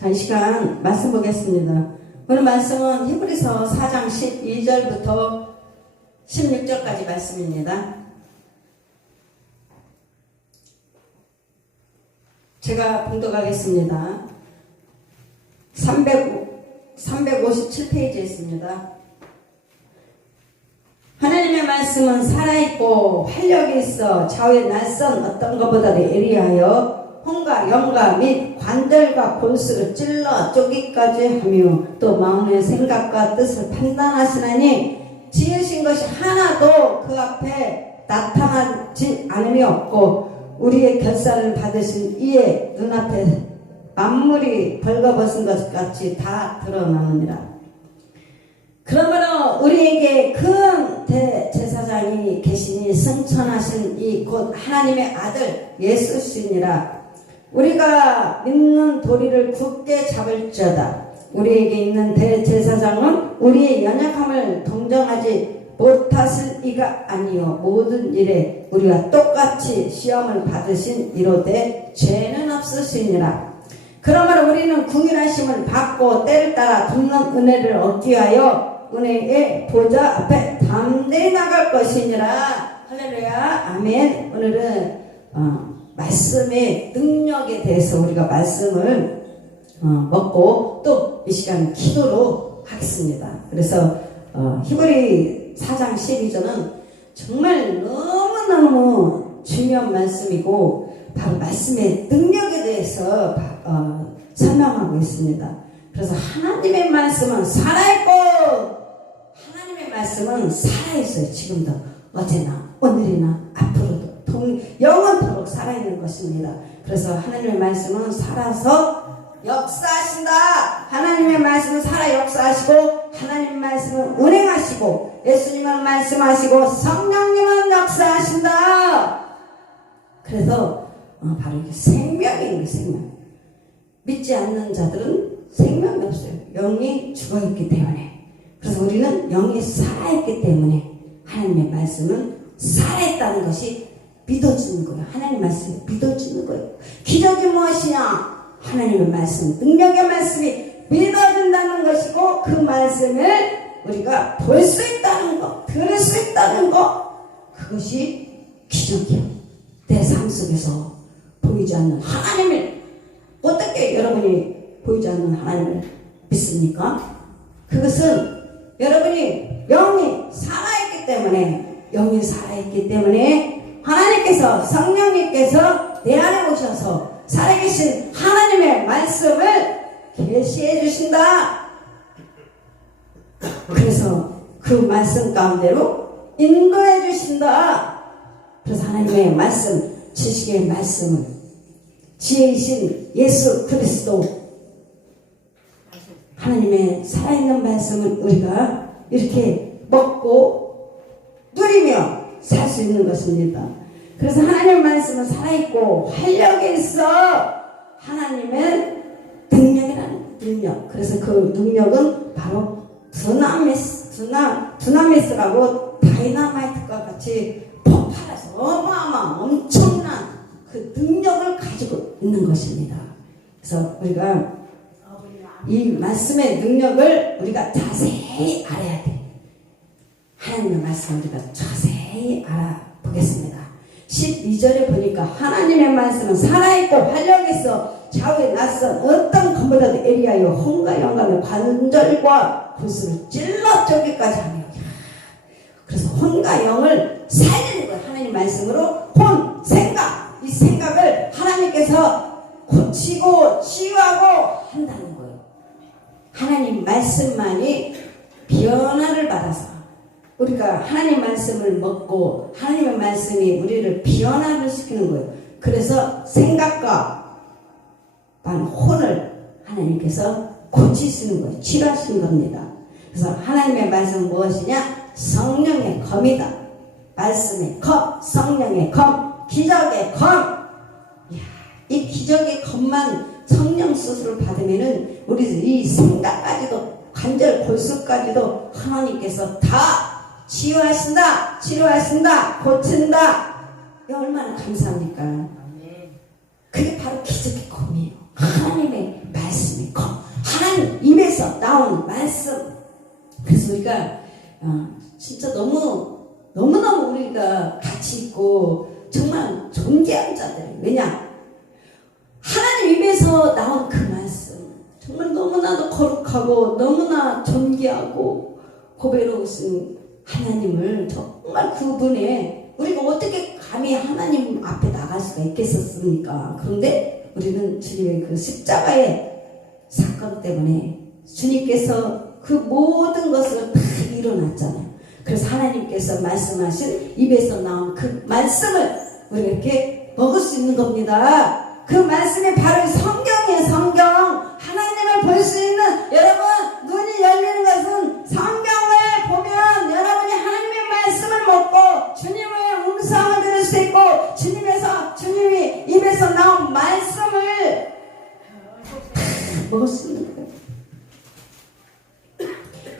자, 이 시간 말씀 보겠습니다. 오늘 말씀은 히브리서 4장 12절부터 16절까지 말씀입니다. 제가 봉독하겠습니다. 357페이지에 있습니다. 하나님의 말씀은 살아있고 활력이 있어 좌우의 낯선 어떤 것보다도 예리하여 혼과 영과 및 관절과 골수를 찔러 쪼기까지 하며 또 마음의 생각과 뜻을 판단하시나니 지으신 것이 하나도 그 앞에 나타나지 않음이 없고 우리의 결산을 받으신 이의 눈앞에 만물이 벌거벗은 것 같이 다 드러나느니라. 그러므로 우리에게 큰 대제사장이 계시니 승천하신 이 곧 하나님의 아들 예수시니라. 우리가 믿는 도리를 굳게 잡을지어다. 우리에게 있는 대제사장은 우리의 연약함을 동정하지 못하실 이가 아니요 모든 일에 우리와 똑같이 시험을 받으신 이로되 죄는 없으시니라. 그러므로 우리는 궁일하심을 받고 때를 따라 돕는 은혜를 얻기 위하여 은혜의 보좌 앞에 담대히 나갈 것이니라. 할렐루야. 아멘. 오늘은 말씀의 능력에 대해서 우리가 말씀을 먹고 또 이 시간 기도로 하겠습니다. 그래서 히브리 4장 12절은 정말 너무너무 중요한 말씀이고 바로 말씀의 능력에 대해서 설명하고 있습니다. 그래서 하나님의 말씀은 살아있고 하나님의 말씀은 살아있어요. 지금도 어제나 오늘이나 앞으로도 영원토록 살아있는 것입니다. 그래서 하나님의 말씀은 살아서 역사하신다. 하나님의 말씀은 살아 역사하시고 하나님의 말씀은 운행하시고 예수님은 말씀하시고 성령님은 역사하신다. 그래서 바로 이게 생명이에요. 생명. 믿지 않는 자들은 생명이 없어요. 영이 죽어있기 때문에. 그래서 우리는 영이 살아있기 때문에 하나님의 말씀은 살아있다는 것이 믿어지는 거예요. 하나님 말씀이 믿어지는 거예요. 기적이 무엇이냐? 하나님의 말씀, 능력의 말씀이 믿어진다는 것이고 그 말씀을 우리가 볼 수 있다는 것, 들을 수 있다는 것, 그것이 기적이에요. 내 삶 속에서 보이지 않는 하나님을 어떻게 여러분이 보이지 않는 하나님을 믿습니까? 그것은 여러분이 영이 살아있기 때문에 하나님께서 성령님께서 내 안에 오셔서 살아계신 하나님의 말씀을 계시해 주신다. 그래서 그 말씀 가운데로 인도해 주신다. 그래서 하나님의 말씀, 지식의 말씀을 지혜이신 예수 그리스도 하나님의 살아있는 말씀을 우리가 이렇게 먹고 누리며 살 수 있는 것입니다. 그래서 하나님의 말씀은 살아있고 활력이 있어. 하나님의 능력이라는 능력. 그래서 그 능력은 바로 두나미스라고 다이너마이트과 같이 폭발해서 어마어마한 엄청난 그 능력을 가지고 있는 것입니다. 그래서 우리가 이 말씀의 능력을 우리가 자세히 알아야 돼. 하나님의 말씀을 우리가 자세히 알아보겠습니다. 12절에 보니까 하나님의 말씀은 살아있고 활력이 있어 좌우에 낯선 어떤 것보다도 예리하여 혼과 영과 관절과 골수를 찔러 쪼기까지 하며 그래서 혼과 영을 살리는 거예요. 하나님 말씀으로 혼, 생각, 이 생각을 하나님께서 고치고 치유하고 한다는 거예요. 하나님 말씀만이 변화를 받아서 우리가 하나님 말씀을 먹고 하나님의 말씀이 우리를 변화를 시키는 거예요. 그래서 생각과 혼을 하나님께서 고치시는 거예요. 치료하시는 겁니다. 그래서 하나님의 말씀은 무엇이냐? 성령의 검이다. 말씀의 검, 성령의 검, 기적의 검. 이 기적의 검만 성령 수술을 받으면은 우리 이 생각까지도 관절 골수까지도 하나님께서 다 치유하신다, 치료하신다, 고친다. 얼마나 감사합니까? 그게 바로 기적의 검이에요. 하나님의 말씀의 입에서 나온 말씀. 그래서 우리가 진짜 너무너무 우리가 가치 있고 정말 존귀한 자들. 왜냐? 하나님 입에서 나온 그 말씀 정말 너무나도 거룩하고 너무나 존귀하고 고배로우신 하나님을 정말 그분의 우리가 어떻게 감히 하나님 앞에 나갈 수가 있겠었습니까? 그런데 우리는 주님의 그 십자가의 사건 때문에 주님께서 그 모든 것을 다 이뤄놨잖아요. 그래서 하나님께서 말씀하신 입에서 나온 그 말씀을 우리가 이렇게 먹을 수 있는 겁니다. 그 말씀이 바로 성경이에요. 성경. 하나님을 볼 수 있는, 여러분 눈이 열리는 것은 성경을 보면 여러분이 하나님의 말씀을 먹고 주님의 음성을 들을 수 있고 주님이 입에서 나온 말씀을 먹을 수 있는 거예요.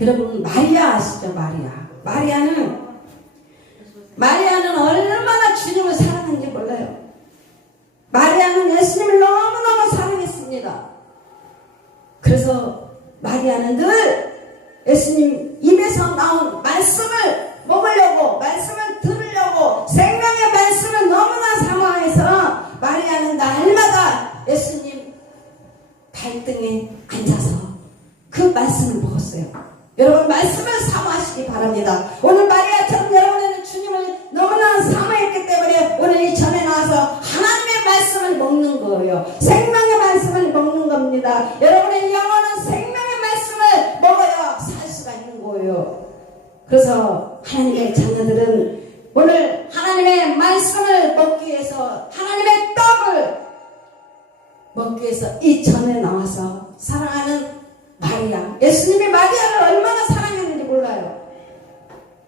여러분 마리아 아시죠? 마리아는 얼마나 주님을 사랑하는지 몰라요. 마리아는 예수님을 너무너무 사랑했습니다. 그래서 마리아는 늘 예수님 입에서 나온 말씀을 먹으려고, 말씀을 들으려고, 생명의 말씀을 너무나 사모해서 마리아는 날마다 예수님 발등에 앉아서 그 말씀을 먹었어요. 여러분 말씀을 사모하시기 바랍니다. 오늘 마리아처럼 여러분은 주님을 너무나 사모했기 때문에 오늘 이 전에 나와서 하나님의 말씀을 먹는 거예요. 생명의 말씀을 먹는 겁니다. 여러분의 영혼은 생명의 말씀을 먹어야 살 수가 있는 거예요. 그래서 하나님의 자녀들은 오늘 하나님의 말씀을 먹기 위해서, 하나님의 떡을 먹기 위해서 이 전에 나와서 사랑하는 마리아, 예수님이 마리아를 얼마나 사랑했는지 몰라요.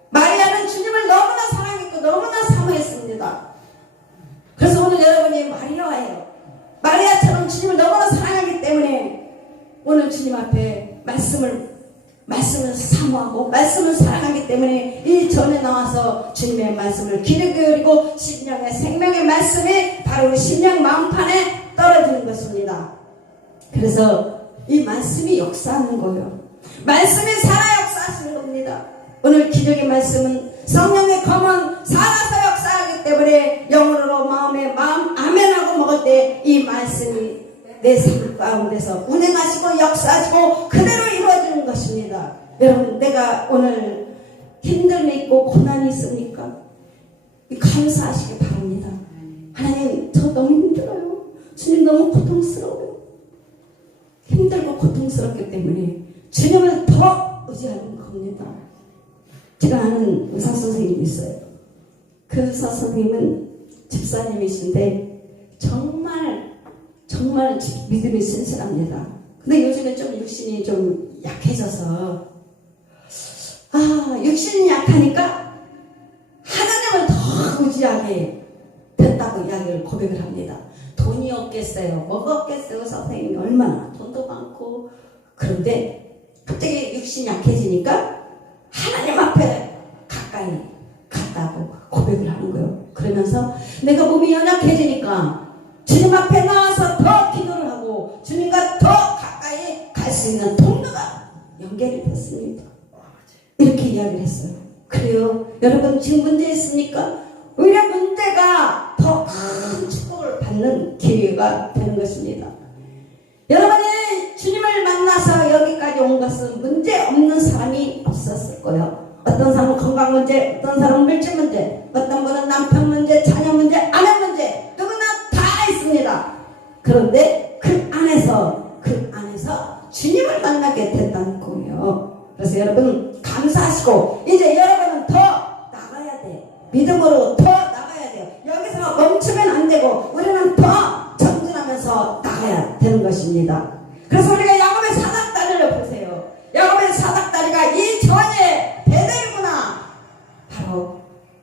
마리아는 주님을 너무나 사랑했고 너무나 사모했습니다. 그래서 오늘 여러분이 마리아예요. 마리아처럼 주님을 너무나 사랑하기 때문에 오늘 주님 앞에 말씀을 사모하고 말씀을 사랑하기 때문에 이 전에 나와서 주님의 말씀을 귀를 기울이고 신령의 생명의 말씀이 바로 신령 마음판에 떨어지는 것입니다. 그래서 이 말씀이 역사하는 거예요. 말씀이 살아 역사하시는 겁니다. 오늘 기적의 말씀은 성령의 검은 살아서 역사하기 때문에 영으로 마음 아멘하고 먹을 때 이 말씀이 내 삶 가운데서 운행하시고 역사하시고 그대로 이루어지는 것입니다. 여러분 내가 오늘 힘듦이 있고 고난이 있습니까? 감사하시기 바랍니다. 하나님 저 너무 힘들어요. 주님 너무 고통스러워요. 힘들고 고통스럽기 때문에 주님을 더 의지하는 겁니다. 제가 아는 의사 선생님이 있어요. 그 의사 선생님은 집사님이신데 정말 믿음이 신실합니다. 근데 요즘에 좀 육신이 좀 약해져서 육신이 약하니까 하나님을 더 의지하게 됐다고 이야기를 고백을 합니다. 돈이 없겠어요. 뭐가 없겠어요. 선생님이 얼마나 돈도 많고. 그런데 갑자기 육신이 약해지니까 하나님 앞에 가까이 갔다고 고백을 하는 거예요. 그러면서 내가 몸이 연약해지니까 주님 앞에 나와서 더 기도를 하고 주님과 더 가까이 갈 수 있는 통로가 연결이 됐습니다. 이렇게 이야기를 했어요. 그래요. 여러분 지금 문제 있습니까? 오히려 문제가 더 큰 축복을 받는 기회가 되는 것입니다. 여러분이 주님을 만나서 여기까지 온 것은 문제 없는 사람이 없었을 거예요. 어떤 사람은 건강 문제, 어떤 사람은 물질 문제, 어떤 분은 남편 문제, 자녀 문제, 아내 문제, 누구나 다 있습니다. 그런데 그 안에서 주님을 만나게 됐다는 거예요. 그래서 여러분 감사하시고 이제 여러분은 더 나가야 돼. 믿음으로 더 나가야 돼요. 여기서 멈추면 안 되고 우리는 더 전진하면서 나가야 되는 것입니다. 그래서 우리가 야곱의 사닥다리를 보세요. 야곱의 사닥다리가 이 전에 베델구나. 바로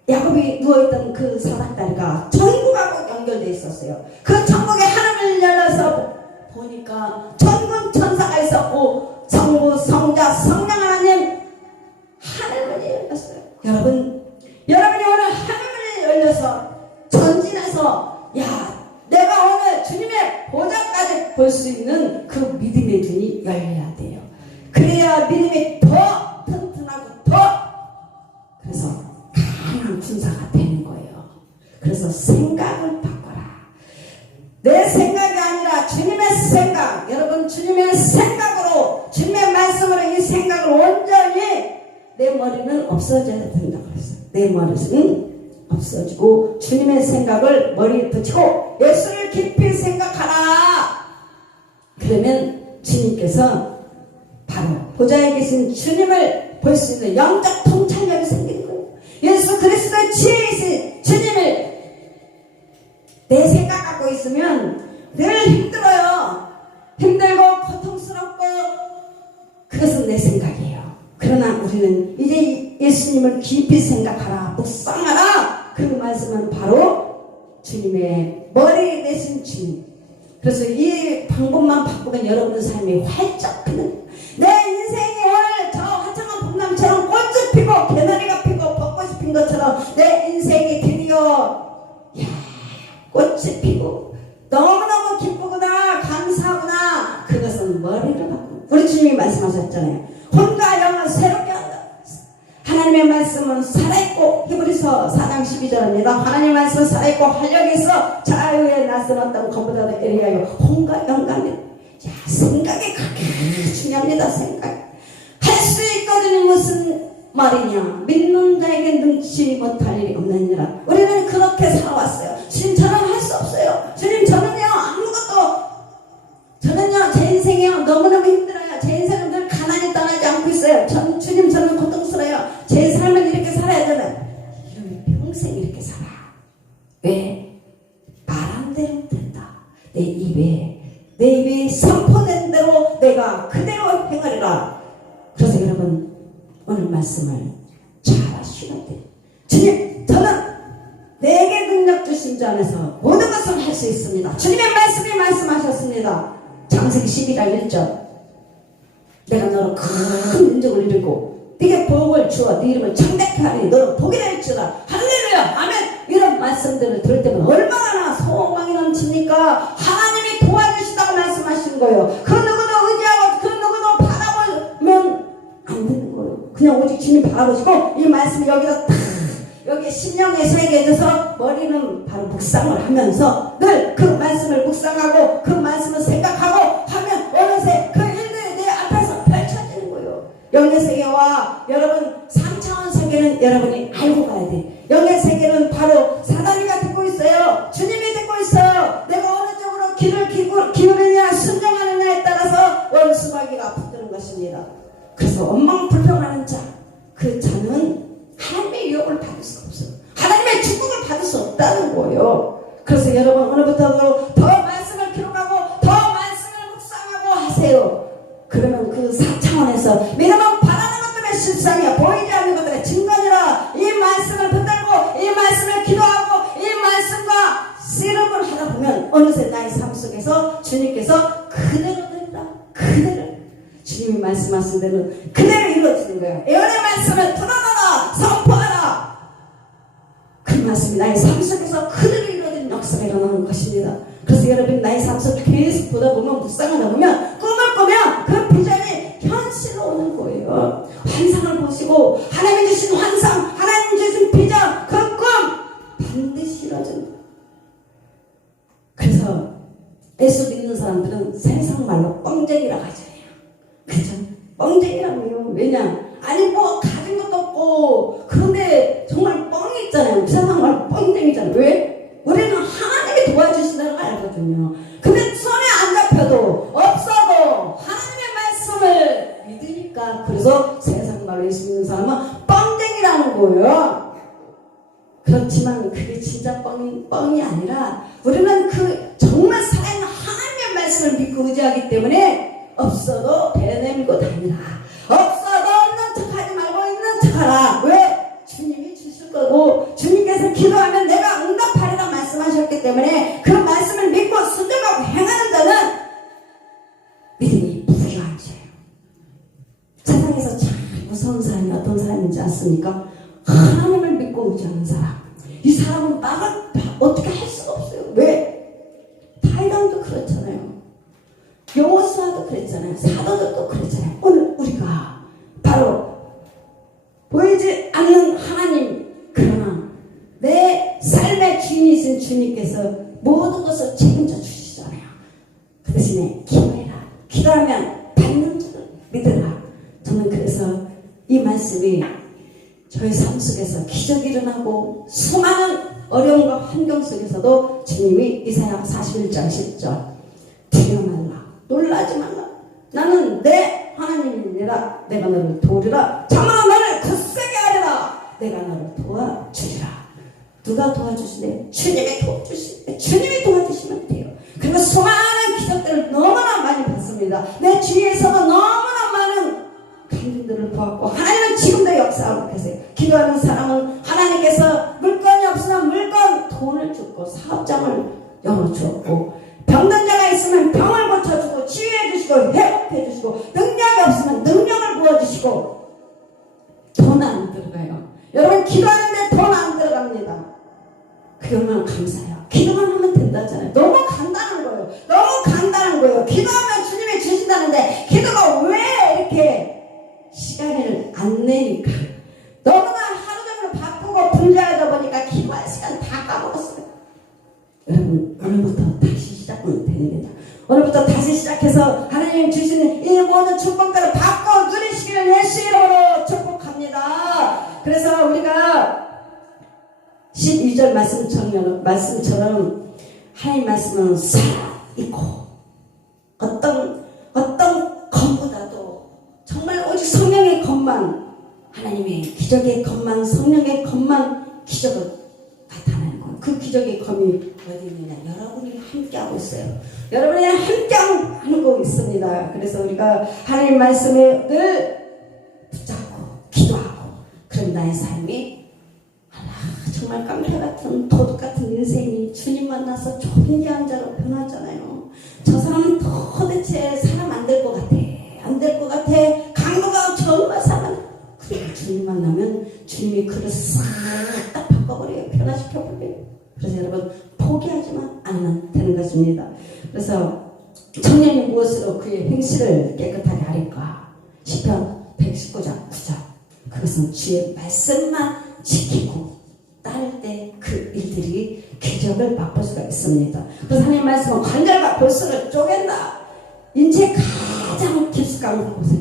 야곱이 누워있던 그 사닥다리가 천국하고 연결되어 있었어요. 그 천국에 하늘을 열어서 보니까 천군 천사가 있었고 성부, 성자, 성령 하나님 하늘문이 열렸어요. 여러분이 오늘 하늘문이 열려서 전진해서 내가 오늘 주님의 보좌까지 볼 수 있는 그 믿음의 눈이 열려야 돼요. 우리가 믿음이 더 튼튼하고 더 그래서 강한 군사가 되는 거예요. 그래서 생각을 바꿔라. 내 생각이 아니라 주님의 생각. 여러분 주님의 생각으로 주님의 말씀으로 이 생각을 온전히 내 머리는 없어져야 된다고 그랬어요. 내 머리는 없어지고 주님의 생각을 머리에 붙이고 예수를 깊이 생각하라. 그러면 주님께서 바로 보좌에 계신 주님을 볼 수 있는 영적 통찰력이 생기는 거예요. 예수 그리스도의 지혜이신 주님을 내 생각 갖고 있으면 늘 힘들어요. 힘들고 고통스럽고 그것은 내 생각이에요. 그러나 우리는 이제 예수님을 깊이 생각하라, 묵상하라. 그 말씀은 바로 주님의 머리 대신 주님. 그래서 이 방법만 바꾸면 여러분의 삶이 활짝 피는, 내 인생이 오늘 저 화창한 봄나무처럼 꽃이 피고 개나리가 피고 벚꽃이 핀 것처럼 내 인생이 드디어 꽃이 피고 너무너무 기쁘구나, 감사하구나. 그것은 머리를 바꾸는, 우리 주님이 말씀하셨잖아요. 혼과 영을 새롭게 한다. 하나님의 말씀은 살아있고, 히브리서 4장 12절입니다. 하나님의 말씀은 살아있고 활력이 있어 자유에 낯선 어떤 것보다도 예리하여 혼과 영감이, 생각이 그렇게 중요합니다. 생각 할 수 있거든요. 무슨 말이냐, 믿는 자에게 능치 못할 일이 없느니라. 우리는 그렇게 살아왔어요. 주님 저는 할 수 없어요. 주님 저는요 아무것도, 저는요 제 인생이요 너무너무 힘들어요. 제 인생은 늘 가난이 떠나지 않고 있어요. 주님 저는 고통스러워요. 제 삶은 이렇게 살아야 되는, 이러면 평생 이렇게 살아. 왜? 말한 대로 된다. 내 입에 선포된 대로 내가 그대로 행하리라. 그래서 여러분 오늘 말씀을 잘 하셔야 돼요. 주님 저는 내게 능력 주신 자 안에서 모든 것을 할 수 있습니다. 주님의 말씀이 말씀하셨습니다. 창세기 12장 1절 내가 너로 큰 민족을 이루고 네게 복을 주어 네 이름을 창대케 하니 너로 복이 될지어다. 할렐루야 아멘. 이런 말씀들을 들을 때면 얼마나 소망이 넘칩니까. 하나님이 도와주시다고 말씀하시는 거예요. 그 누구도 의지하고 그 누구도 바라보면 안 되는 거예요. 그냥 오직 주님 바라보시고 이 말씀을 여기다 탁, 여기 심령의 세계에 대해서 머리는 바로 묵상을 하면서 늘 그 말씀을 묵상하고 그 말씀을 생각하고 하면 어느새 그 일들이 내 앞에서 펼쳐지는 거예요. 영의 세계와 여러분 3차원 세계는 여러분이 알고 가야 돼. 영의 세계는 바로 사단이가 듣고 있어요. 주님이 듣고 있어요. 내가 어느 쪽으로 귀를 기울이냐 순종하느냐에 따라서 원수마귀가 붙드는 것입니다. 그래서 원망불평하는 자, 그 자는 하나님의 유혹을 받을 수가 없어요. 하나님의 축복을 받을 수 없다는 거예요. 그래서 여러분 오늘부터 더 말씀을 기록하고 더 말씀을 묵상하고 하세요. 그러면 그 4차원에서 믿음은 바라는 것들의 실상이야. 보이지 않는 것들의 증거니라. 이 말씀을 붙들고 이 말씀을 기도하고 이 말씀과 씨름을 하다 보면 어느새 나의 삶 속에서 주님께서 그대로 된다. 그대로 주님이 말씀하신 대로 그대로 이루어지는 거예요. 예언의 말씀을 드러나라, 선포하라. 그 말씀이 나의 삶 속에서 그대로 이루어진 역사가 일어나는 것입니다. 그래서 여러분 나의 삶 속에 계속 보다 보면 묵상하다 보면 꿈을 꾸면 그 비전이 현실로 오는 거예요. 환상을 보시고 하나님이 주신 환상, 하나님 주신 비전, 그 꿈 반드시 이루어진다. 그래서 예수 믿는 사람들은 세상 말로 뻥쟁이라고 하잖아요. 그죠? 뻥쟁이라고 해요. 왜냐? 아니 뭐 가진 것도 없고 그런데 정말 뻥이 있잖아요. 세상 말로 뻥쟁이잖아요. 왜? 우리는 하나님이 도와주신다는 걸 알거든요. 근데 손에 안 잡혀도 없어도 하나님의 말씀을 믿으니까, 그래서 세상 말로 예수 믿는 사람은 뻥쟁이라는 거예요. 그렇지만 그게 진짜 뻥이 아니라 우리는 그 정말 살아있는 하나님의 말씀을 믿고 의지하기 때문에 없어도 배 내밀고 다니라. 없어도 없는 척하지 말고 있는 척하라. 왜? 주님이 주실 거고 주님께서 기도하면 내가 응답하리라 말씀하셨기 때문에 그 말씀을 믿고 순종하고 행하는 자는 믿음이 부유한 자예요. 세상에서 참 무서운 사람이 어떤 사람인지 아십니까? 하나님을 믿고 의지하는 사람. 이 사람은 나를 어떻게 할 수가 없어요. 왜? 다이강도 그렇잖아요. 여호수아도 그랬잖아요. 사도들도 그랬잖아요. 오늘 우리가 보이지 않는 하나님, 그러나 내 삶의 주인이신 주님께서 모든 것을 책임져 주시잖아요. 그 대신에 기도해라. 기도하면 받는 줄 믿으라. 저는 그래서 이 말씀이 저희 삶 속에서 기적이 일어나고 수많은 어려움과 환경 속에서도 주님이 이사야 41장 10절 두려워 말라, 놀라지 말라, 나는 내 하나님이니라. 내가 너를 도우리라. 참으로 너를 굳세게 하리라. 내가 너를 도와주리라. 누가 도와주시네? 주님이 도와주시네. 주님이 도와주시면 돼요. 그리고 수많은 기적들을 너무나 많이 봤습니다. 내 주위에서도 너무나 많은 간증들을 보았고, 하나님은 지금도 역사하고 계세요. 기도하는 사람은 하나님께서 물건이 없으면 물건 돈을 주고 사업장을 열어주었고, 병든 자가 있으면 병을 고쳐주고 치유해 주시고 회복해 주시고, 능력이 없으면 능력을 부어주시고. 돈 안 들어가요. 여러분, 기도하는데 돈 안 들어갑니다. 그게 얼마나 감사해요. 기도만 하면 된다잖아요. 너무 간단한 거예요. 너무 간단한 거예요. 기도하면 주님이 주신다는데 기도가 왜 이렇게 시간을 안 내니까, 너무나 하루 종일 바쁘고 분주하다 보니까 기도할 시간 다 까먹었어요. 여러분, 오늘부터 다시 시작하면 됩니다. 오늘부터 다시 시작해서 하나님 주시는 이 모든 축복들을 받고 누리시기를 예수의 이름으로 축복합니다. 그래서 우리가 12절 말씀처럼 하나님 말씀은 살아있고, 어떤 것보다도 정말 오직 성령의 것만, 하나님의 기적의 것만, 성령의 것만 기적을 나타내는 거예요. 그 기적의 검이 어디 있느냐? 여러분이 함께하고 있어요. 여러분이 함께하는 거 있습니다. 그래서 우리가 하나님 말씀을 늘 붙잡고 기도하고, 그럼 나의 삶이 정말 깡패 같은 도둑 같은 인생이 주님 만나서 존귀한 자로 변하잖아요. 저 사람은 도대체 사람 안 될 것 같아. 안 될 것 같아. 강도가 정말 사람. 그리고 주님 만나면 주님이 그를 싹 다 바꿔버려요. 변화시켜버려요. 그래서 여러분, 포기하지만 않으면 되는 것입니다. 그래서 청년이 무엇으로 그의 행실을 깨끗하게 하릴까? 시편 119장 9절. 그것은 주의 말씀만 지키고 따를 때 그 일들이 기적을 맛볼 수가 있습니다. 그래서 하나님 말씀은 관절과 골수를 쪼갠다. 인체의 가장 깊숙한 곳에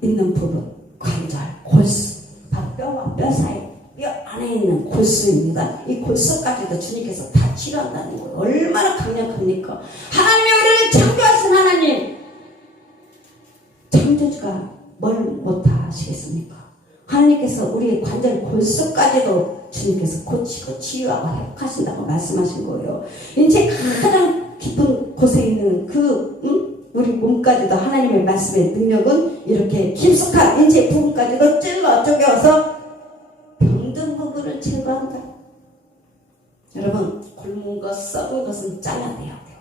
있는 부분, 관절, 골수, 바로 뼈와 뼈 사이, 뼈 안에 있는 골수입니다. 이 골수까지도 주님께서 다 치료한다는 거예요. 얼마나 강력합니까? 하나님의 우리를 창조하신 하나님, 창조주가 뭘 못하시겠습니까? 하나님께서 우리의 관절 골수까지도 주님께서 고치고 치유하고 회복하신다고 말씀하신 거예요. 인체 가장 깊은 곳에 있는 우리 몸까지도 하나님의 말씀의 능력은 이렇게 깊숙한 인체 부분까지도 찔러 쪼개어서 병든 부분을 제거한다. 여러분, 굶은 것, 썩은 것은 잘라내야 돼요.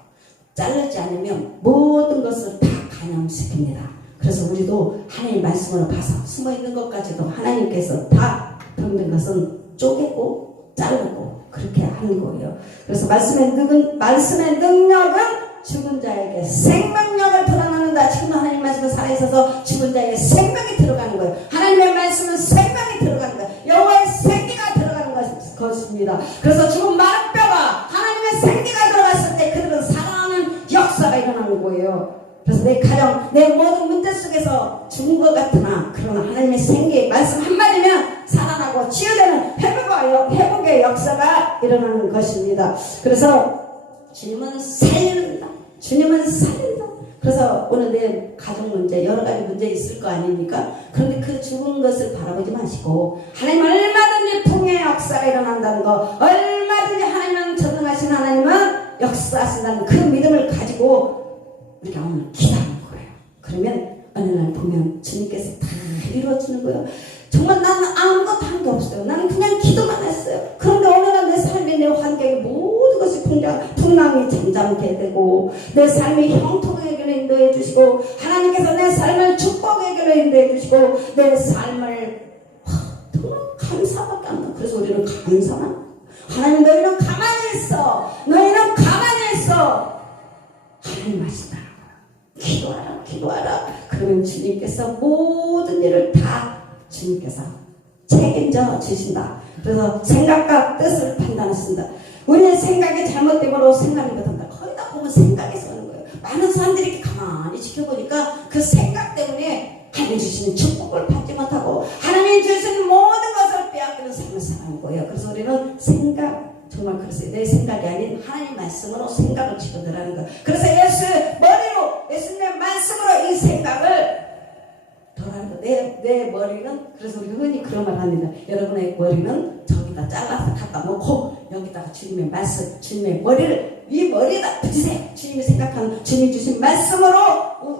자르지 않으면 모든 것을 다 감염시킵니다. 그래서 우리도 하나님의 말씀으로 봐서 숨어있는 것까지도 하나님께서 다 병든 것은 쪼개고 자르고 그렇게 하는 거예요. 그래서 말씀의 능력은 죽은 자에게 생명력을 드러나는다. 지금도 하나님 말씀은 살아있어서 죽은 자에게 생명이 들어가는 거예요. 하나님의 말씀은 생명이 들어가는 거예요. 여호와의 생기가 들어가는 것입니다. 그래서 죽은 마른 뼈가 하나님의 생기가 들어갔을 때 그들은 살아나는 역사가 일어나는 거예요. 그래서 내 가정, 내 모든 문제 속에서 죽은 것 같으나, 그러나 하나님의 생기, 말씀 한마디면 살아나고 치유되는 회복의 역사가 일어나는 것입니다. 그래서 주님은 살린다. 주님은 살린다. 그래서 오늘 내 가정 문제, 여러 가지 문제 있을 거 아닙니까? 그런데 그 죽은 것을 바라보지 마시고, 하나님 얼마든지 풍요의 역사가 일어난다는 거, 얼마든지 하나님은 전능하신 하나님은 역사하신다는 그 믿음을 가지고 우리가 오늘 기도하는 거예요. 그러면 어느 날 보면 주님께서 다 이루어지는 거예요. 정말 나는 아무것도 한 게 없어요. 나는 그냥 기도만 했어요. 그런데 어느 날 내 삶이, 내 환경이 모든 것이 풍랑이 잠잠게 되고, 내 삶이 형통의 길로 인도해 주시고, 하나님께서 내 삶을 축복의 길로 인도해 주시고, 내 삶을 정말 감사밖에 안 나. 그래서 우리는 감사만. 하나님, 너희는 가만히 있어. 너희는 가만히 있어. 하나님 하시다. 기도하라, 기도하라. 그러면 주님께서 모든 일을 다 주님께서 책임져 주신다. 그래서 생각과 뜻을 판단하신다. 우리의 생각이 잘못됨으로 생각이 못한다. 거의 다 보면 생각에서 오는 거예요. 많은 사람들이 이렇게 가만히 지켜보니까 그 생각 때문에 하나님 주시는 축복을 받지 못하고 하나님 주신 모든 것을 빼앗기는 삶을 살아가는 거예요. 그래서 우리는 생각, 정말 그랬어요. 내 생각이 아닌 하나님 말씀으로 생각을 지켜들라는 거예요. 그래서 예수님의 말씀으로 이 생각을 덜하는 거예요. 내 머리는, 그래서 우리 흔히 그런 말 합니다. 여러분의 머리는 저기다 잘라서 갖다 놓고 여기다가 주님의 말씀, 주님의 머리를 이 머리에다 붙이세요. 주님이 생각하는, 주님이 주신 말씀으로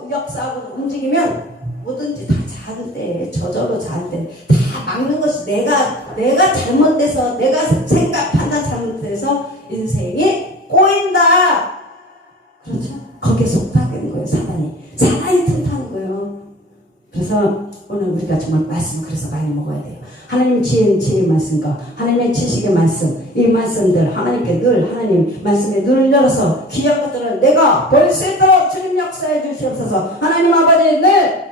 역사하고 움직이면 뭐든지 다 작을 때, 저절로 작을 때 다 막는 것이 내가 잘못돼서, 내가 생각, 판단 잘못돼서 인생이 꼬인다. 그렇죠? 거기에 속닥이는 거예요. 사단이 틈타는 거예요. 그래서 오늘 우리가 정말 말씀을 그래서 많이 먹어야 돼요. 하나님 지혜의 말씀과 하나님의 지식의 말씀, 이 말씀들 하나님께 늘 하나님 말씀에 눈을 열어서 귀한 것들을 내가 볼 수 있도록 주님 역사해 주시옵소서. 하나님 아버지 늘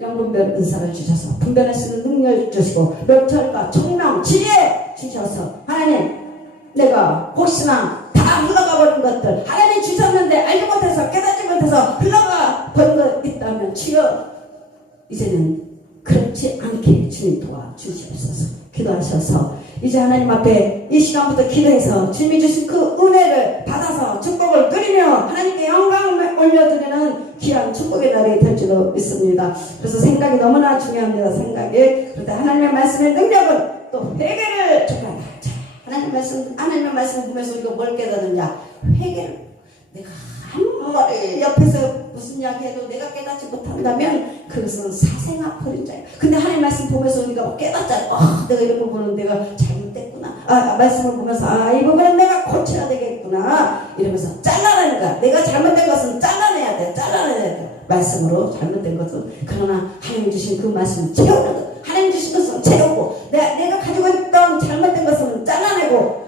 영분별 은사를 주셔서 분별할 수 있는 능력을 주시고 명철과 총명 지혜 주셔서 하나님 내가 혹시나 다 흘러가 버린 것들 하나님 주셨는데 알지 못해서 깨닫지 못해서 흘러가 버린 것 있다면 주여 이제는 그렇지 않게 주님 도와주시옵소서. 기도하셔서 이제 하나님 앞에 이 시간부터 기도해서 주님이 주신 그 은혜를 받아서 축복을 누리며 하나님께 영광을 올려드리는 귀한 축복의 날이 될 줄로 믿습니다. 그래서 생각이 너무나 중요합니다. 생각이. 그런데 하나님의 말씀의 능력은 또 회개를 정말 하나님의 말씀을 보면서 우리가 뭘 깨닫느냐, 회개를. 내가 아무리 옆에서 무슨 이야기 해도 내가 깨닫지 못한다면 그것은 사생아 버린 자예요. 근데 하나님 말씀 보면서 우리가 뭐 깨닫잖아요. 내가 이런 부분은 내가 잘못됐구나. 말씀을 보면서 이 부분은 내가 고쳐야 되겠구나. 이러면서 잘라내는 거야. 내가 잘못된 것은 잘라내야 돼. 말씀으로 잘못된 것은. 그러나 하나님 주신 그 말씀을 채우는 것. 하나님 주신 것은 채우고 내가 가지고 있던 잘못된 것은 잘라내고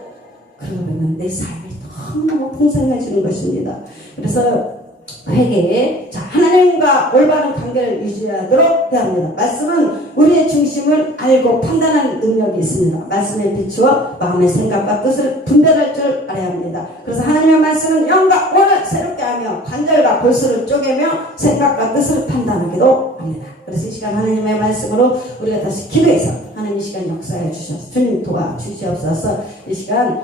그러면 내 삶이 너무너무 풍성해지는 것입니다. 그래서 회개에 하나님과 올바른 관계를 유지하도록 해야 합니다. 말씀은 우리의 중심을 알고 판단하는 능력이 있습니다. 말씀에 비추어 마음의 생각과 뜻을 분별할 줄 알아야 합니다. 그래서 하나님의 말씀은 영과 원을 새롭게 하며 관절과 골수를 쪼개며 생각과 뜻을 판단하기도 합니다. 그래서 이 시간 하나님의 말씀으로 우리가 다시 기도해서 하나님 이 시간 역사해 주셔서 주님 도와주시옵소서. 이 시간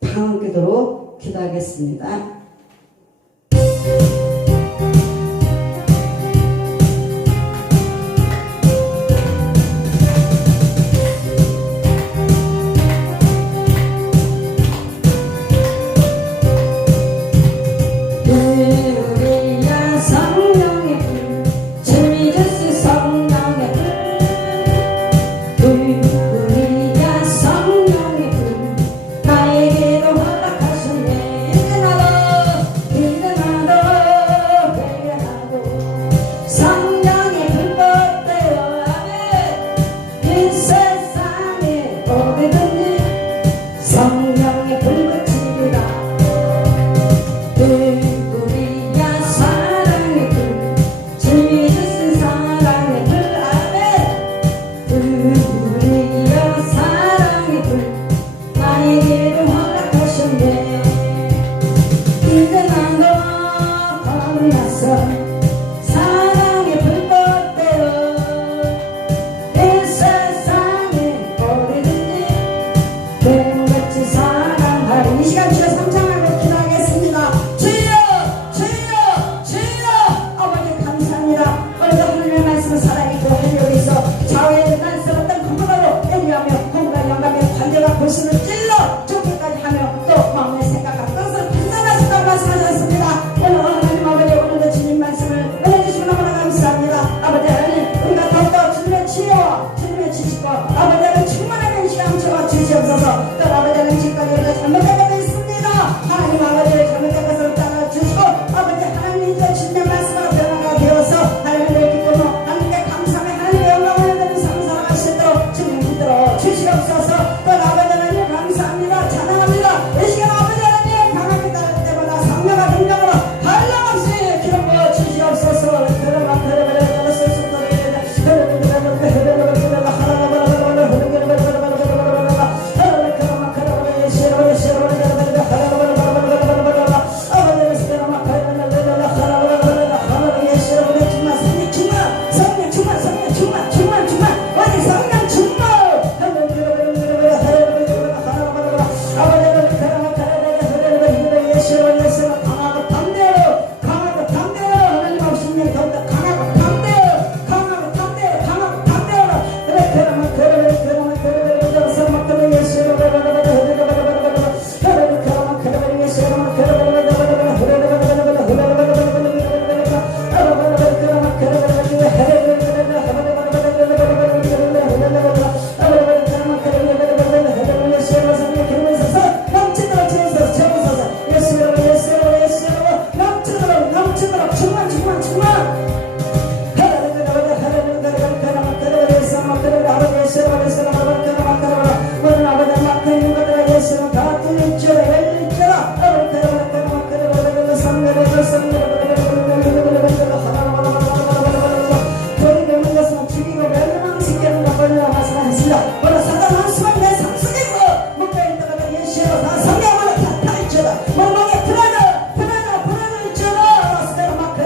방언 기도로 기도하겠습니다. 나에게도 허락하셨네. 쓰도록 충만 모든 아버지 막혀있는 것들을 예수는 다 뚫릴지어다 열릴지어다 돈이 되는 것은 죽이고 멸망시키는 것을 말씀하셨습니다. 오늘 사단 한 수만 내 상속에서 묶여있다가 예수로 다 성경으로 다 탈지어다. 몸에 불안을 지어라. 스테로 막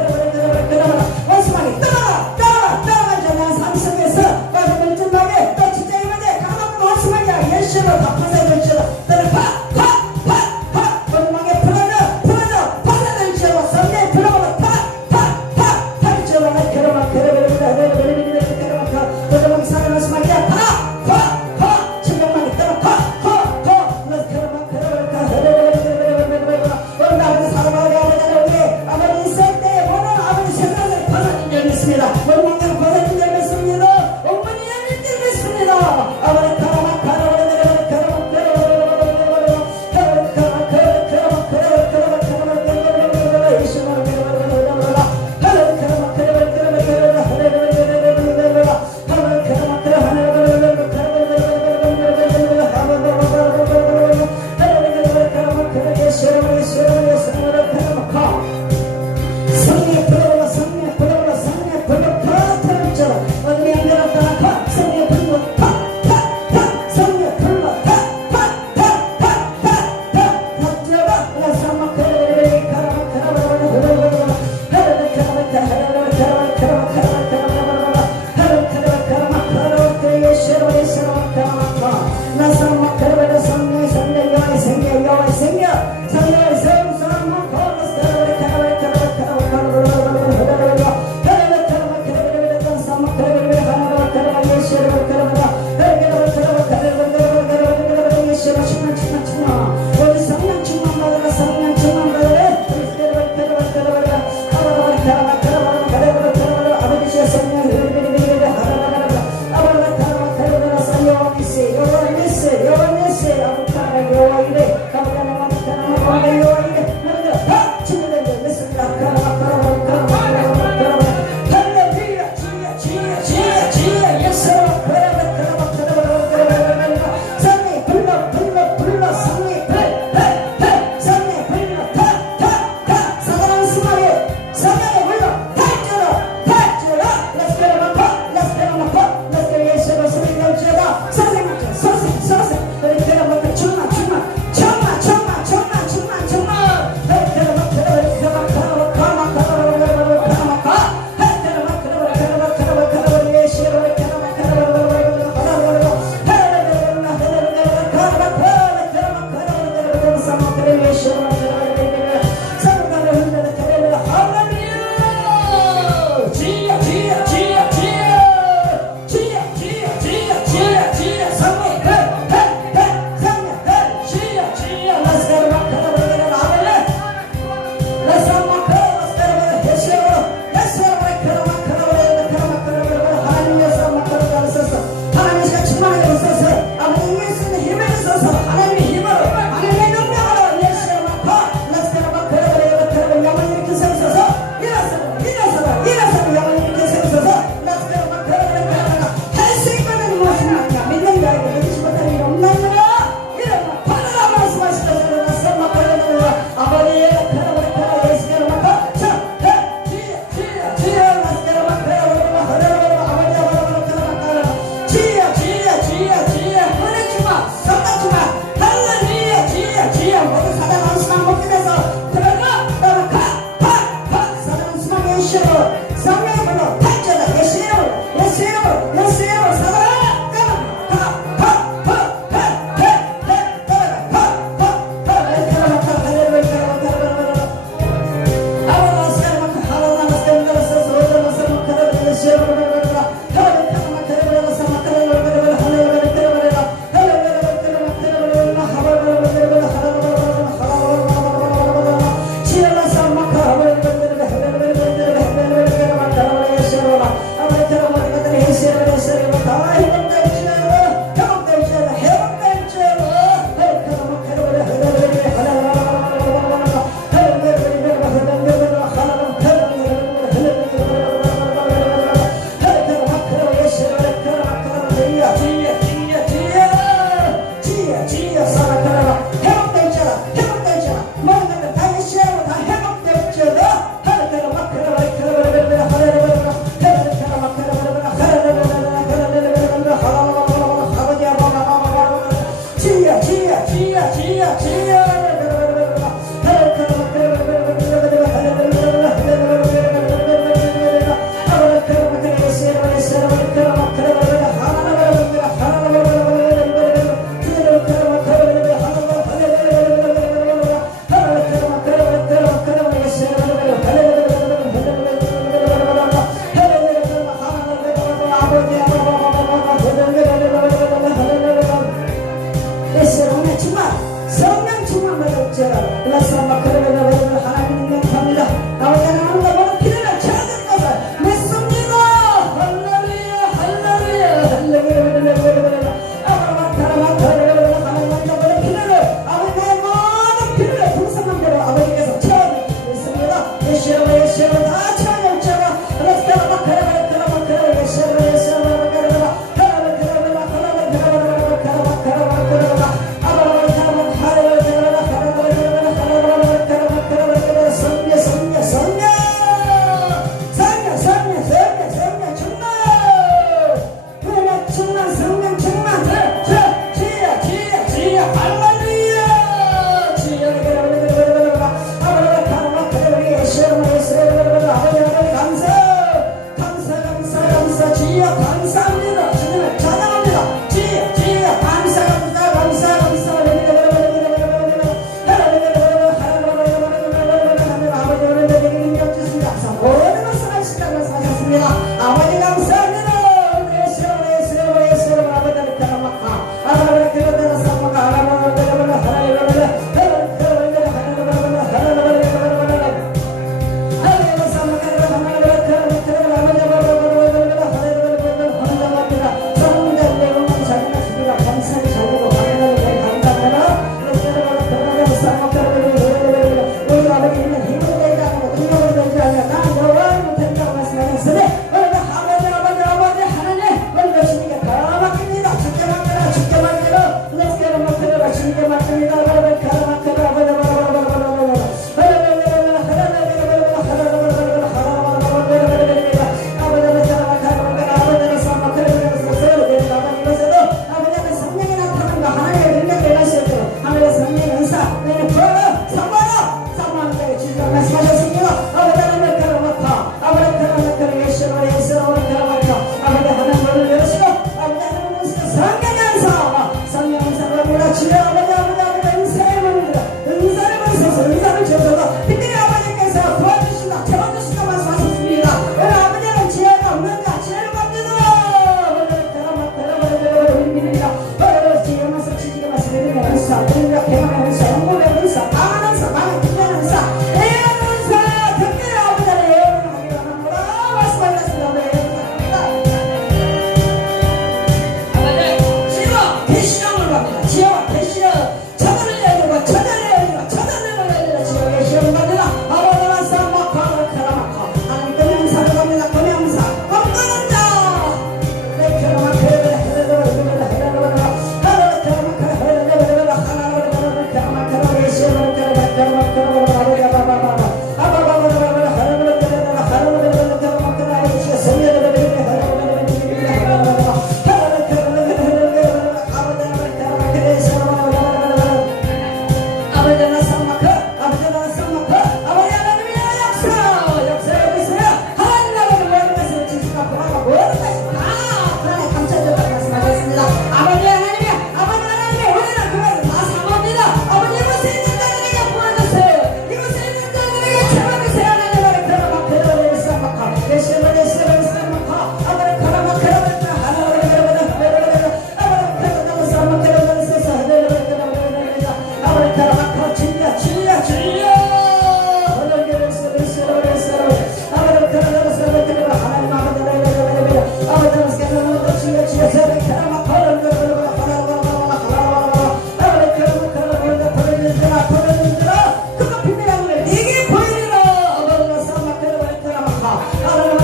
그거 비밀한 걸 네게 보이리라. 아버지가 쌈막 그려버렸더라.